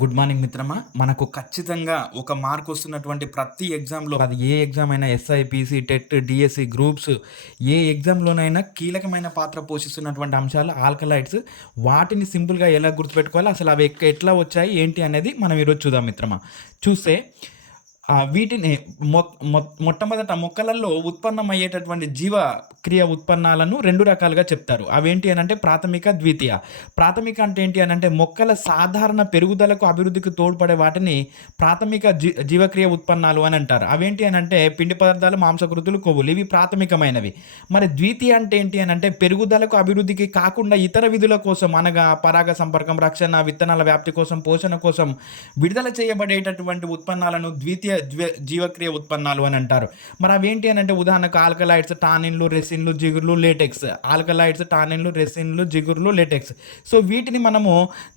Good morning మిత్రమా. మనకు ఖచ్చితంగా ఒక మార్క్ వస్తున్నటువంటి ప్రతి ఎగ్జామ్‌లో అది ఏ ఎగ్జామ్ అయినా SI, PC, TET, DSC, groups ఏ ఎగ్జామ్‌లోనైనా కీలకమైన పాత్ర పోషిస్తున్నటువంటి అంశాలు ఆల్కలైడ్స్. వాటిని సింపుల్‌గా ఎలా గుర్తుపెట్టుకోవాలి, అసలు అవి ఎట్లా వచ్చాయి, ఏంటి అనేది మనం ఈరోజు చూద్దాం మిత్రమా. చూస్తే వీటిని మొట్టమొదట మొక్కలలో ఉత్పన్నమయ్యేటటువంటి జీవక్రియ ఉత్పన్నాలను 2 రకాలుగా చెప్తారు. అవేంటి అనంటే ప్రాథమిక, ద్వితీయ. ప్రాథమిక అంటే ఏంటి అనంటే మొక్కల సాధారణ పెరుగుదలకు, అభివృద్ధికి తోడ్పడే వాటిని ప్రాథమిక జీవక్రియ ఉత్పన్నాలు అని అంటారు. అవేంటి అనంటే పిండి పదార్థాలు, మాంసకృతులు, కొవ్వులు. ఇవి ప్రాథమికమైనవి. మరి ద్వితీయ అంటే ఏంటి అనంటే పెరుగుదలకు, అభివృద్ధికి కాకుండా ఇతర విధుల కోసం, అనగా పరాగ సంపర్కం, రక్షణ, విత్తనాల వ్యాప్తి కోసం, పోషణ కోసం విడుదల చేయబడేటటువంటి ఉత్పన్నాలను ద్వితీయ జీవక్రియ ఉత్పన్నాలు అని అంటారు. మరి అవేంటి అని అంటే ఉదాహరణకు ఆల్కలాయిడ్స్, టానిన్లు, రెసిన్లు, జిగుర్లు, లేటెక్స్. ఆల్కలాయిడ్స్, టానిన్లు, రెసిన్లు, జిగుర్లు, లేటెక్స్. సో వీటిని మనము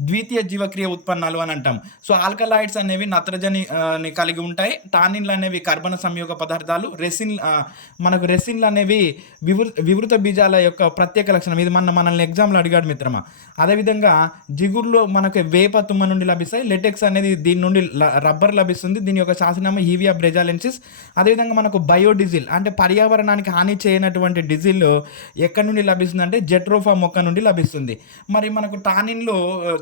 ద్వితీయ జీవక్రియ ఉత్పన్నాలు అని అంటాం. సో ఆల్కలాయిడ్స్ అనేవి నత్రజనిని కలిగి ఉంటాయి. టానిన్లు అనేవి కర్బన సంయోగ పదార్థాలు. మనకు రెసిన్లు అనేవి వివృత బీజాల యొక్క ప్రత్యేక లక్షణం. ఇది మనల్ని ఎగ్జామ్లో అడిగాడు మిత్రమా. అదేవిధంగా జిగుర్లు మనకు వేప తుమ్మ నుండి లభిస్తాయి. లెటెక్స్ అనేది దీని నుండి రబ్బర్ లభిస్తుంది. దీని యొక్క శాసనామ హీవియా బ్రెజాలెన్సిస్. అదేవిధంగా మనకు బయోడీజిల్ అంటే పర్యావరణానికి హాని చేయనటువంటి డీజిల్ ఎక్కడి నుండి లభిస్తుంది అంటే జెట్రోఫా మొక్క నుండి లభిస్తుంది. మరి మనకు టానిన్లు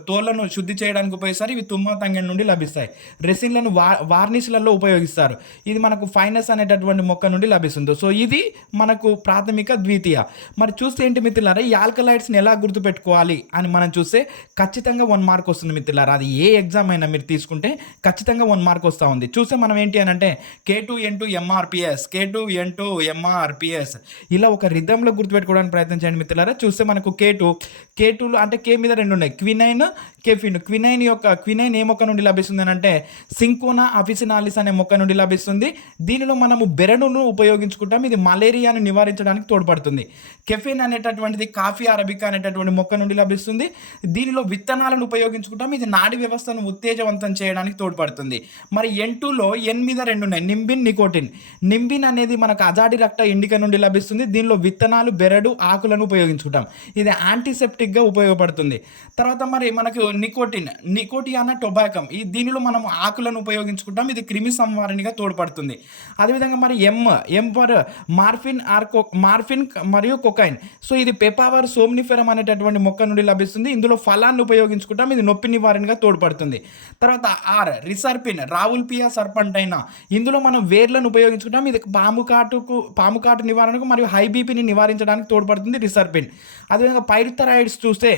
తోళ్లను శుద్ధి చేయడానికి ఉపయోగిస్తారు. ఇవి తుమ్మ తంగెడి నుండి లభిస్తాయి. రెసిన్లను వార్నిష్లలో ఉపయోగిస్తారు. ఇది మనకు ఫైనస్ అనేటటువంటి మొక్క నుండి లభిస్తుంది. సో ఇది మనకు ప్రాథమిక, ద్వితీయ. మరి చూస్తే ఏంటి మిత్రులారా, ఈ ఆల్కలైడ్స్ని ఎలా గుర్తుపెట్టుకోవాలి అని మనం చూస్తే ఖచ్చితంగా 1 మార్క్ వస్తుంది మిత్రులారా. అది ఏ ఎగ్జామ్ అయినా మీరు తీసుకుంటే ఖచ్చితంగా 1 మార్క్ వస్తూ ఉంది. చూస్తే మనం ఏంటి అని అంటే K2N2 MrPS, K2N2 MrPS ఇలా ఒక రిథంలో గుర్తుపెట్టుకోవడానికి ప్రయత్నం చేయండి మిత్రులారా. చూస్తే మనకు K2లో అంటే K మీద 2 ఉన్నాయి, క్వినైన్, కెఫిన్. క్వినైన్ ఏ మొక్క నుండి లభిస్తుంది అని అంటే సింకోనా అఫిసినాలిస్ అనే మొక్క నుండి లభిస్తుంది. దీనిలో మనము బెరడును ఉపయోగించుకుంటాం. ఇది మలేరియాను నివారించడానికి తోడ్పడుతుంది. కెఫిన్ అనేటటువంటిది కాఫీ అరబికా అనేటటువంటి మొక్క నుండి లభిస్తుంది. దీనిలో విత్తనాలను ఉపయోగించుకుంటాం. ఇది నాడీ వ్యవస్థను ఉత్తేజవంతం చేయడానికి తోడ్పడుతుంది. మరి N2లో N మీద 2 ఉన్నాయి, నింబిన్, నికోటిన్. నింబిన్ అనేది మనకు అజాడి రక్త ఇండిక నుండి లభిస్తుంది. దీనిలో విత్తనాలు, బెరడు, ఆకులను ఉపయోగించుకుంటాం. ఇది యాంటీసెప్టిక్గా ఉపయోగపడుతుంది. తర్వాత మరి మనకు నికోటియానా టొబాకం. దీనిలో మనం ఆకులను ఉపయోగించుకుంటాం. ఇది క్రిమి సంహారణిగా తోడ్పడుతుంది. అదేవిధంగా మరి ఎం ఫర్ మార్ఫిన్ మరియు కొకైన్. సో ఇది పెపావర్ సోమ్నిఫెరం అనేటటువంటి మొక్క నుండి లభిస్తుంది. ఇందులో ఫలాన్ని ఉపయోగించుకుంటాం. ఇది నొప్పి నివారణగా తోడ్పడుతుంది. తర్వాత రిసర్పిన్, రావుల్పియా సర్పంటైనా. ఇందులో మనం వేర్లను ఉపయోగించుకుంటాం. ఇది పాము కాటు నివారణకు మరియు హై బీపీని నివారించడానికి తోడ్పడుతుంది రిసర్పిన్. అదేవిధంగా పైరిథరాయిడ్స్ చూస్తే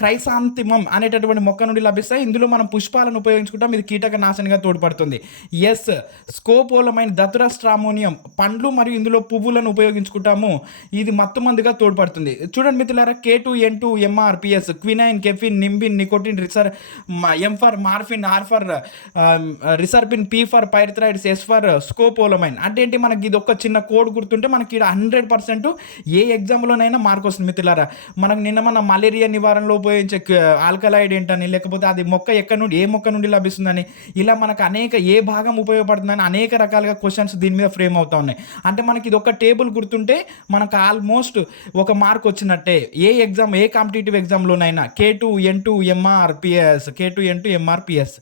క్రైసాంతిమం అనేటటువంటి మొక్క నుండి లభిస్తాయి. ఇందులో మనం పుష్పాలను ఉపయోగించుకుంటాం. ఇది కీటక నాశనిగా తోడ్పడుతుంది. స్కోపోలమైన్, దతురస్ట్రామోనియం, పండ్లు మరియు ఇందులో పువ్వులను ఉపయోగించుకుంటాము. ఇది మత్తుమందుగా తోడ్పడుతుంది. చూడండి మిత్రులారా, K2N2 MrPS, quinine, caffeine, nimbin, nicotine, M for morphine, R for reserpine, P for pyrethroids, S for scopolamine. అంటే ఏంటి, మనకి ఇది ఒక చిన్న కోడ్ గుర్తుంటే మనకి 100% ఏ ఎగ్జామ్లోనైనా మార్క్ వస్తుంది మిత్రులారా. మనకు నిన్న మన మలేరియా నివారణలో ఉపయోగించే ఆల్కలైడ్ ఏంటని, లేకపోతే అది ఏ మొక్క నుండి లభిస్తుందని, ఇలా మనకు ఏ భాగం ఉపయోగపడుతుందని అనేక రకాలుగా క్వశ్చన్స్ దీని మీద ఫ్రేమ్ అవుతా ఉన్నాయి. అంటే మనకి ఇది ఒక టేబుల్ గుర్తుంటే మనకు ఆల్మోస్ట్ ఒక మార్క్ వచ్చినట్టే. ఏ competitive ఎగ్జామ్లోనైనా K2N2 MrPS, K2N2 MrPS.